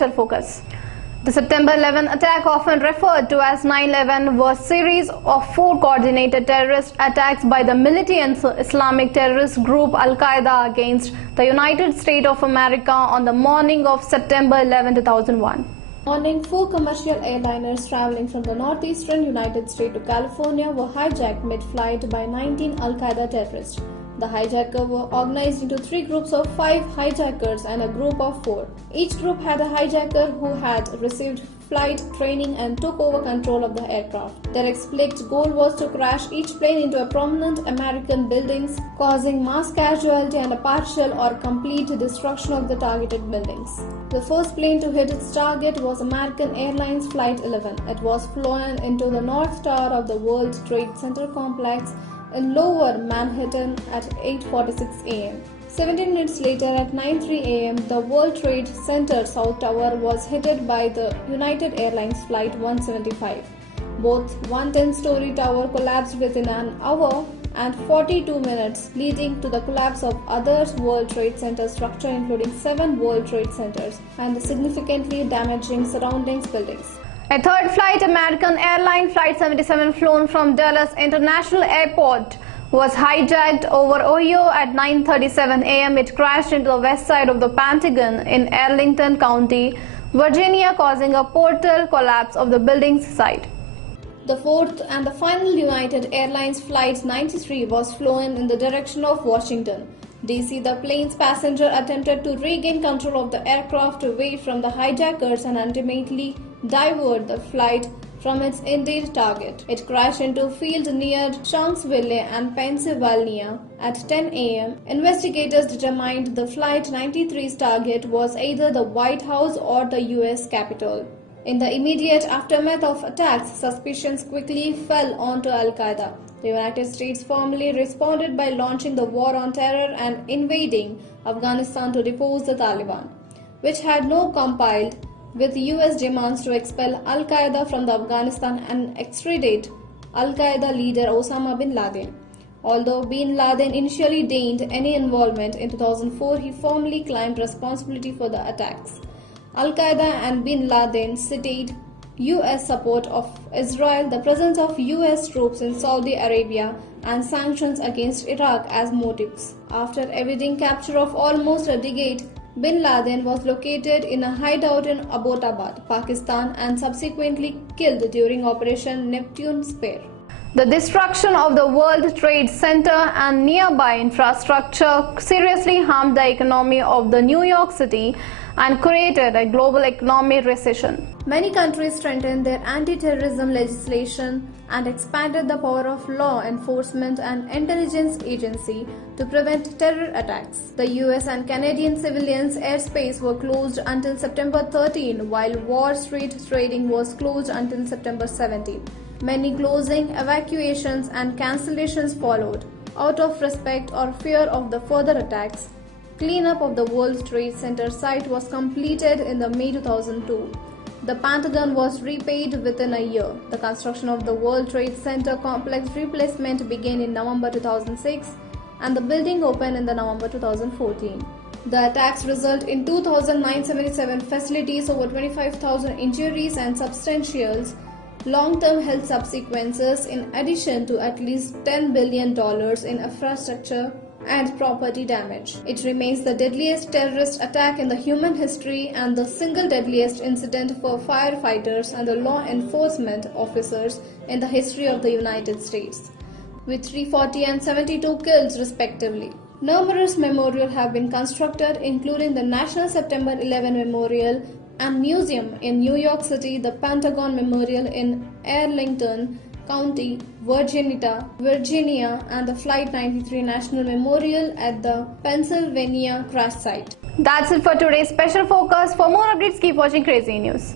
special focus. The September 11 attack, often referred to as 9/11, was a series of 4 coordinated terrorist attacks by the militant Islamic terrorist group Al-Qaeda against the United States of America on the morning of September 11, 2001. Morning, 4 commercial airliners traveling from the northeastern United States to California were hijacked mid-flight by 19 Al-Qaeda terrorists. The hijackers were organized into 3 groups of 5 hijackers and a group of 4. Each group had a hijacker who had received flight training and took over control of the aircraft. Their explicit goal was to crash each plane into a prominent American buildings, causing mass casualty and a partial or complete destruction of the targeted buildings. The first plane to hit its target was American Airlines Flight 11. It was flown into the North Tower of the World Trade Center complex in Lower Manhattan at 8:46 a.m. 17 minutes later at 9:03 a.m., the World Trade Center South Tower was hit by the United Airlines Flight 175. Both 110-story tower collapsed within an hour and 42 minutes, leading to the collapse of other World Trade Center structure, including 7 World Trade Centers, and significantly damaging surrounding buildings. A third flight, American Airlines Flight 77, flown from Dallas International Airport, was hijacked over Ohio at 9:37 a.m. It crashed into the west side of the Pentagon in Arlington County, Virginia, causing a portal collapse of the building's side. The fourth and the final United Airlines Flight 93 was flown in the direction of Washington, D.C. The plane's passenger attempted to regain control of the aircraft away from the hijackers and ultimately divert the flight from its intended target. It crashed into a field near Shanksville and Pennsylvania at 10 a.m. Investigators determined the Flight 93's target was either the White House or the U.S. Capitol. In the immediate aftermath of attacks, suspicions quickly fell onto Al-Qaeda. The United States formally responded by launching the war on terror and invading Afghanistan to depose the Taliban, which had no complied with US demands to expel Al-Qaeda from Afghanistan and extradite Al-Qaeda leader Osama bin Laden. Although bin Laden initially denied any involvement, in 2004 he formally claimed responsibility for the attacks. Al-Qaeda and bin Laden cited U.S. support of Israel, the presence of U.S. troops in Saudi Arabia, and sanctions against Iraq as motives. After evading capture of almost a decade, bin Laden was located in a hideout in Abbottabad, Pakistan, and subsequently killed during Operation Neptune Spear. The destruction of the World Trade Center and nearby infrastructure seriously harmed the economy of the New York City and created a global economic recession. Many countries strengthened their anti-terrorism legislation and expanded the power of law enforcement and intelligence agency to prevent terror attacks. The US and Canadian civilians' airspace were closed until September 13, while Wall Street trading was closed until September 17. Many closing, evacuations, and cancellations followed. Out of respect or fear of the further attacks, cleanup of the World Trade Center site was completed in the May 2002. The Pentagon was repaid within a year. The construction of the World Trade Center complex replacement began in November 2006 and the building opened in the November 2014. The attacks result in 2,977 fatalities, over 25,000 injuries and substantial long-term health consequences, in addition to at least $10 billion in infrastructure and property damage. It remains the deadliest terrorist attack in the human history and the single deadliest incident for firefighters and the law enforcement officers in the history of the United States, with 340 and 72 killed respectively. Numerous memorials have been constructed, including the National September 11 Memorial and Museum in New York City, the Pentagon Memorial in Arlington County, Virginia, and the Flight 93 National Memorial at the Pennsylvania crash site. That's it for today's special focus. For more updates, keep watching Crazy News.